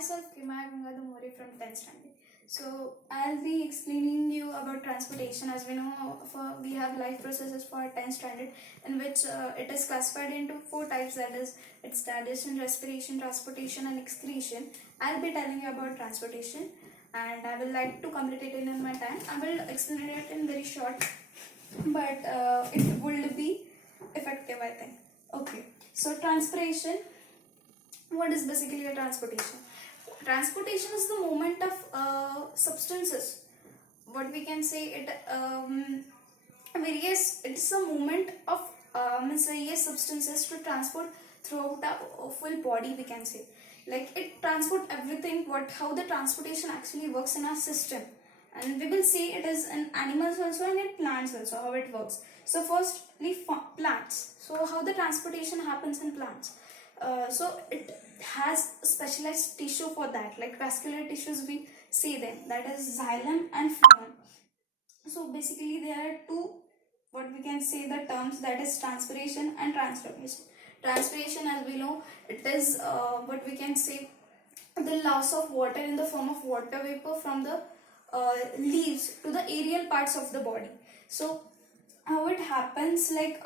myself Kimata from 10th standard. So I'll be explaining you about transportation. As we know, we have life processes for 10th standard, in which it is classified into 4 types. That is, it's digestion, respiration, transportation, and excretion. I'll be telling you about transportation, and I will like to complete it in my time. I will explain it in very short, but it will be effective, I think. Okay, so transpiration. What is basically a transportation? Transportation is the movement of substances. What we can say, it's a movement of various substances to transport throughout a full body, we can say. Like, it transport everything, how the transportation actually works in our system. And we will see it is in animals also and in plants also, how it works. So firstly, plants. So how the transportation happens in plants. So it has specialized tissue for that, like vascular tissues we see them, that is xylem and phloem. So basically there are two, what we can say, the terms, that is transpiration and translocation. Transpiration, as we know, it is what we can say, the loss of water in the form of water vapor from the leaves to the aerial parts of the body. So how it happens, like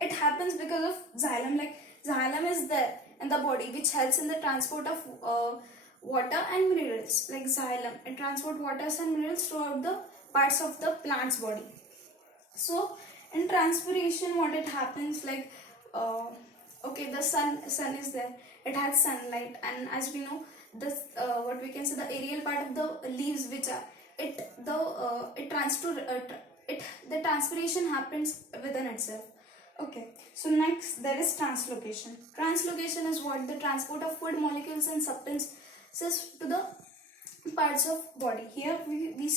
it happens because of xylem. Like, xylem is there in the body, which helps in the transport of water and minerals. Like, xylem, it transport water and minerals throughout the parts of the plant's body. So in transpiration, what it happens, like okay, the sun is there, it has sunlight, and as we know, this what we can say, the aerial part of the leaves, which are the transpiration happens within itself. Okay, so next there is translocation. Translocation is what? The transport of food molecules and substances to the parts of body. Here we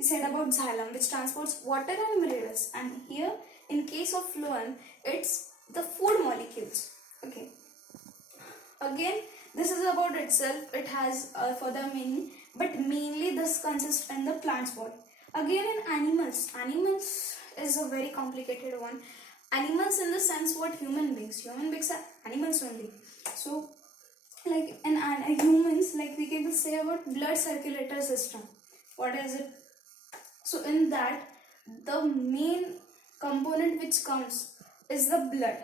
said about xylem, which transports water and minerals, and here in case of phloem, it's the food molecules. Okay, again, this is about itself, it has further meaning, but mainly this consists in the plant's body. Again, in animals is a very complicated one. Animals in the sense, what? Human beings are animals only. So like in humans, like we can say about blood circulatory system. What is it? So in that, the main component which comes is the blood.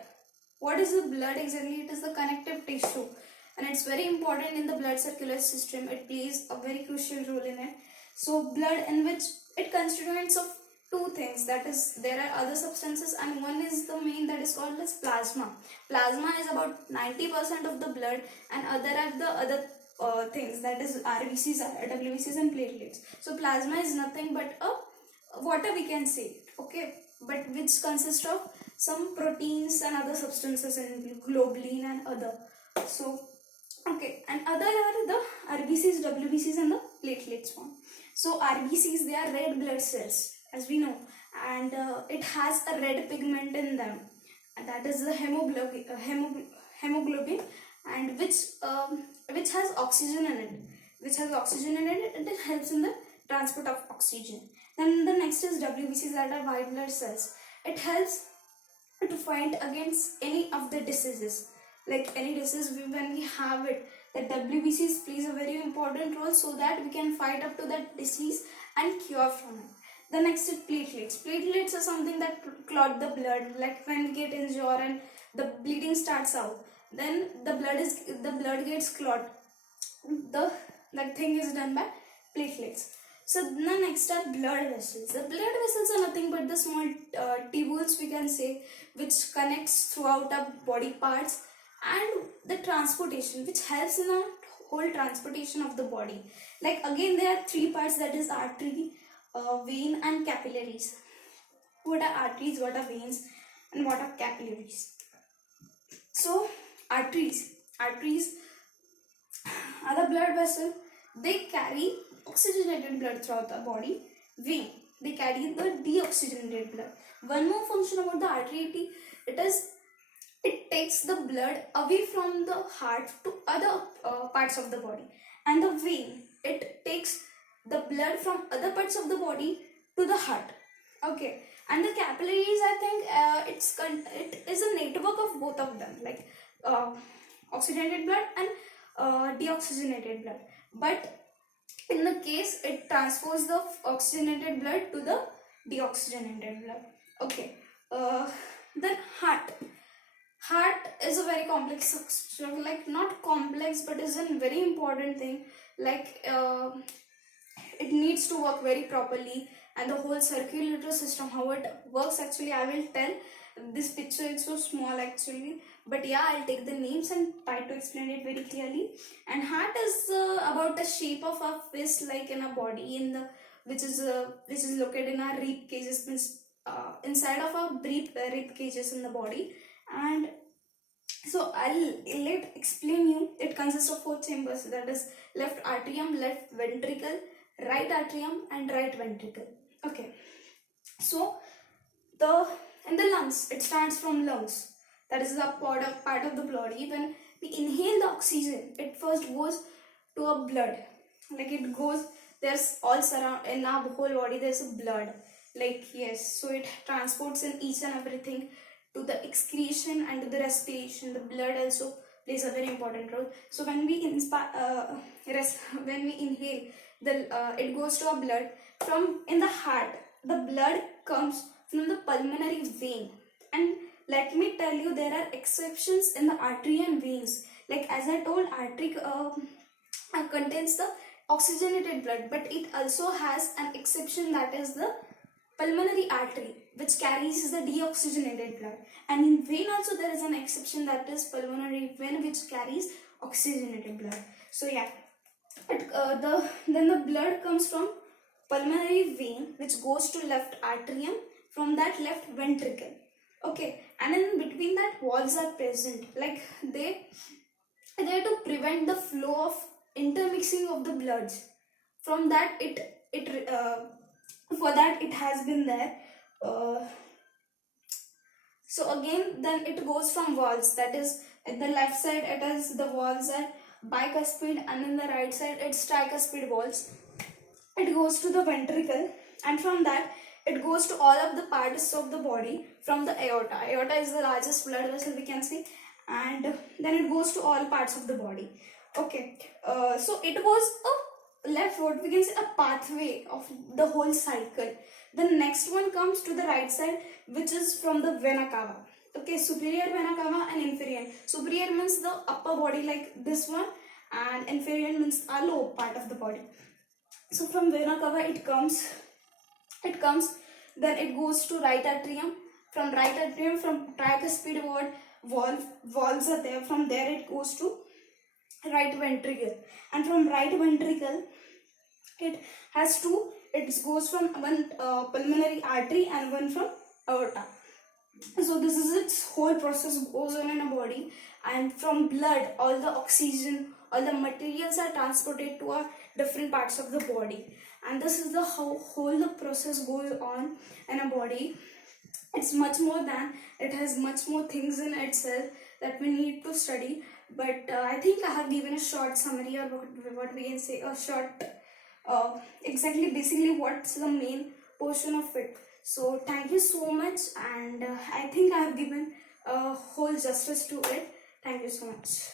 What is the blood exactly? It is the connective tissue, and it's very important in the blood circulatory system. It plays a very crucial role in it. So blood, in which it constituents of two things, that is, there are other substances, and one is the main, that is called as plasma. Plasma is about 90% of the blood, and other are the other things, that is RBCs, WBCs, and platelets. So plasma is nothing but a water, we can say, okay, but which consists of some proteins and other substances, and globulin and other. So okay, and other are the RBCs, WBCs, and the platelets form. So RBCs, they are red blood cells, as we know, and it has a red pigment in them, and that is the hemoglobin, and which has oxygen in it. It helps in the transport of oxygen. Then the next is WBCs, that are white blood cells. It helps to fight against any of the diseases. Like any disease, when we have it, the WBCs plays a very important role, so that we can fight up to that disease and cure from it. The next is platelets. Platelets are something that clot the blood. Like when we get injured and the bleeding starts out, then the blood gets clot. That thing is done by platelets. So the next are blood vessels. The blood vessels are nothing but the small tubules, we can say, which connects throughout our body parts, and the transportation, which helps in our whole transportation of the body. Like, again, there are 3 parts, that is artery, vein, and capillaries. What are arteries, what are veins, and what are capillaries? So arteries are the blood vessel. They carry oxygenated blood throughout the body. Vein, they carry the deoxygenated blood. One more function about the artery, it takes the blood away from the heart to other parts of the body. And the vein, it takes the blood from other parts of the body to the heart. Okay, and the capillaries, I think it is a network of both of them. Like oxygenated blood and deoxygenated blood. But in the case, it transfers the oxygenated blood to the deoxygenated blood. Okay. Then heart is a very complex structure, like not complex, but is a very important thing. Like it needs to work very properly, and the whole circulatory system, how it works, actually I will tell. This picture is so small actually, but yeah, I'll take the names and try to explain it very clearly. And heart is about the shape of a fist, like in a body, in the which is located in our rib cages, means inside of our rib cages in the body. And so let explain you. It consists of 4 chambers, that is left atrium, left ventricle, right atrium, and right ventricle. Okay. So in the lungs, it starts from lungs. That is the part of the body. When we inhale the oxygen, it first goes to a blood. Like it goes, there's all surround in our whole body. There's a blood. Like yes, so it transports in each and everything to the excretion and to the respiration. The blood also plays a very important role. So when we when we inhale, it goes to our blood. From in the heart, the blood comes from the pulmonary vein. And let me tell you, there are exceptions in the artery and veins. Like as I told, artery contains the oxygenated blood, but it also has an exception, that is the pulmonary artery, which carries the deoxygenated blood. And in vein also there is an exception, that is pulmonary vein, which carries oxygenated blood. So yeah, then the blood comes from pulmonary vein, which goes to left atrium, from that left ventricle. Okay, and in between that, valves are present. Like they are to prevent the flow of intermixing of the bloods. From that, for that it has been there. So again, then it goes from valves. That is, at the left side, it is the valves are bicuspid, and in the right side, it's tricuspid valves. It goes to the ventricle, and from that it goes to all of the parts of the body. From the aorta, aorta is the largest blood vessel we can see, and then it goes to all parts of the body. Okay, so it was what we can say, a pathway of the whole cycle. The next one comes to the right side, which is from the vena cava. Okay, superior vena cava and inferior. Superior means the upper body, like this one, and inferior means the lower part of the body. So from vena cava it comes, then it goes to right atrium. From right atrium, from tricuspid valves are there. From there it goes to right ventricle, and from right ventricle it has two. It goes from one pulmonary artery and one from aorta. So this is its whole process goes on in a body, and from blood all the oxygen, all the materials are transported to our different parts of the body. And this is the whole the process goes on in a body. It's much more than, it has much more things in itself that we need to study. But I think I have given a short summary, or what we can say, a short exactly basically what's the main portion of it. So thank you so much, and I think I have given whole justice to it. Thank you so much.